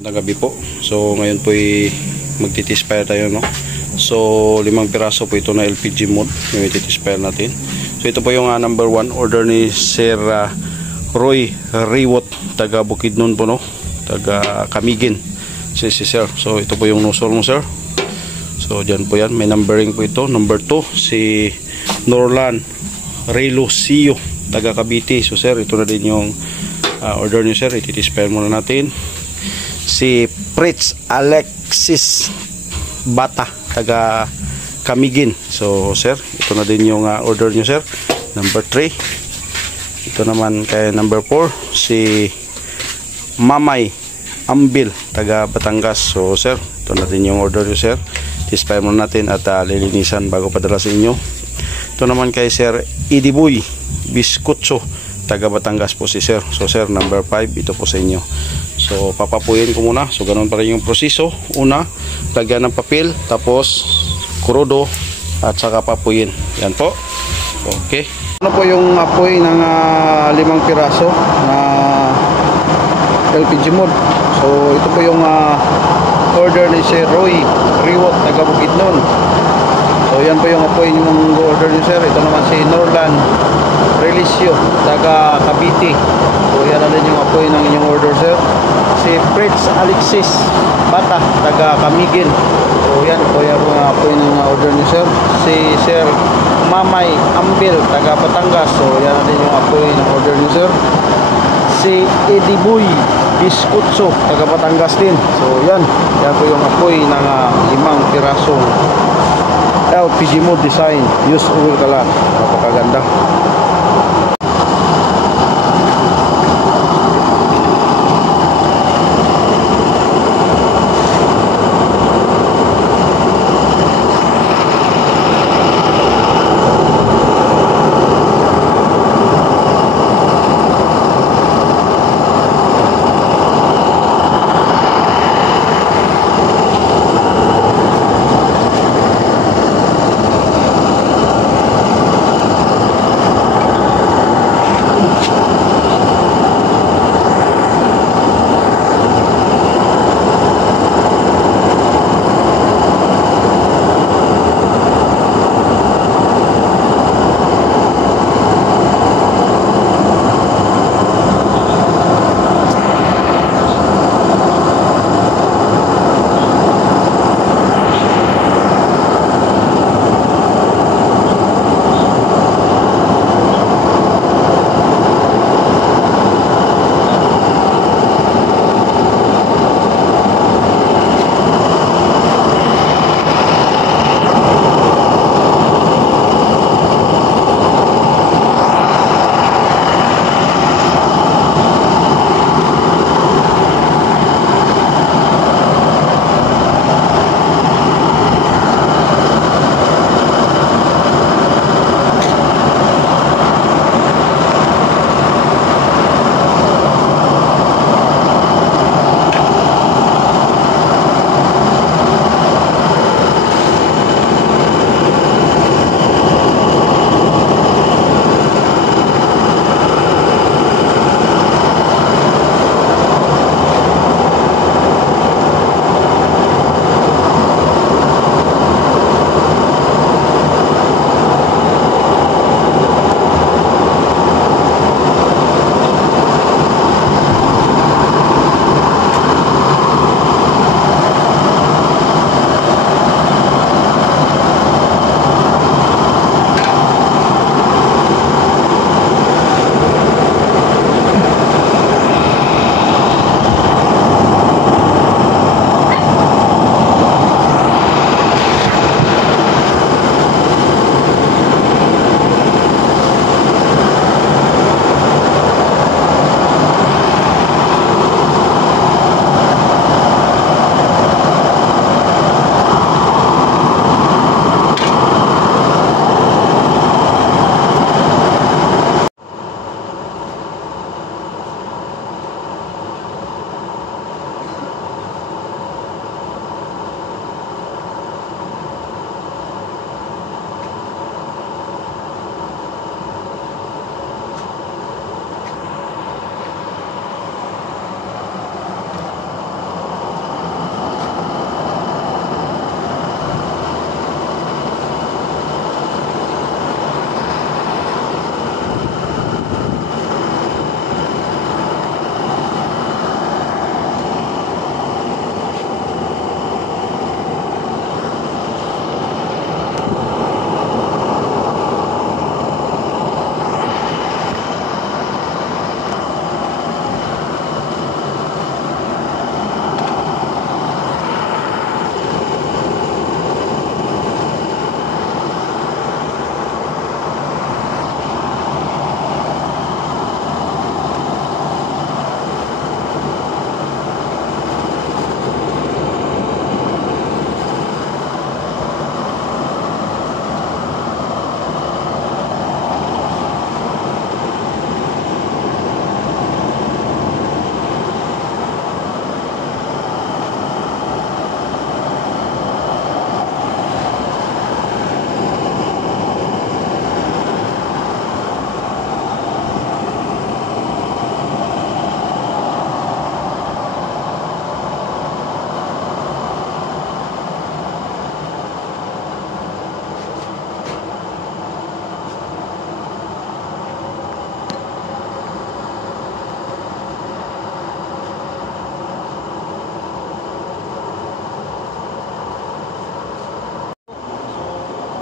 Gabi po. So ngayon po magtitispire tayo, no. So 5 piraso po ito na LPG mode yung ititispire natin. So ito po yung number 1 order ni Sir Roy Riwot, taga Bukidnon po, no, taga Camiguin si Sir. So ito po yung nozzle mo, Sir. So dyan po yan, may numbering po ito. Number 2 si Norlan Relucio, taga Cavite. So Sir, ito na din yung order niyo, Sir. Ititispire muna natin. Si Fritz Alexis Bata, taga Camiguin. So Sir, ito na din yung order nyo, Sir. Number 3. Ito naman kay number 4 si Mamay Ambil, taga Batangas. So Sir, ito na din yung order nyo, Sir. Tispire muna natin at lilinisan bago padala sa inyo. Ito naman kay Sir Idiboy Biskutso, taga Batangas po si Sir. So Sir, number 5 ito po sa inyo. So papapuyin ko muna. So ganun pa rin yung proseso. Una, lagyan ng papel, tapos kurodo, at saka papuyin. Yan po. Okay. Ano po yung apoy ng 5 piraso na LPG mode. So ito po yung order ni Sir Roy Riwot, taga Bukidnon. So yan po yung apoy yung order ni Sir. Ito naman si Norlan Relisio, taga Cavite. So yan na din yung apoy ng inyong order, Sir. Si Fritz Alexis Bata, taga Camiguin. So yan po yung apoy ng order ni Sir. Si Sir Mamay Ambil, taga Batangas. So yan na din yung apoy ng order ni Sir. Si Ediboy Biskutso, taga Batangas din. So yan po yung apoy ng 5 pirasong LPG mode design. Use oil kalat. Napakaganda.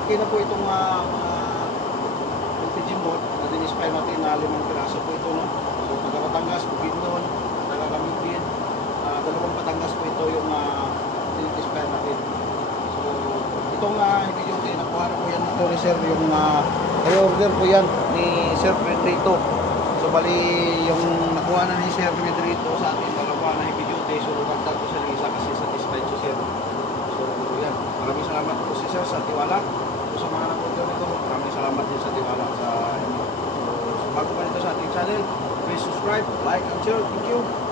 okay na po itong mga LPG mod na din-spy natin na 5 piraso po ito, no? So taga Batangas, Bukidnon, taga Gamitin, dalawang Batangas po ito yung din-spy natin. So itong heavy duty, nakuha na po yan dito ni Sir, yung i-order po yan ni Sir Pedrito. So bali yung nakuha na ni Sir Pedrito sa atin, dalawa na heavy duty, so nagdag ko siya ng isa kasi satisfied si Sir. So yan, maraming salamat po si Sir sa tiwala. So sa mga nag-order nito, maraming salamat din sa tiwala sa inyo. So bago pa nito sa ating channel, please subscribe, like, and share. Thank you.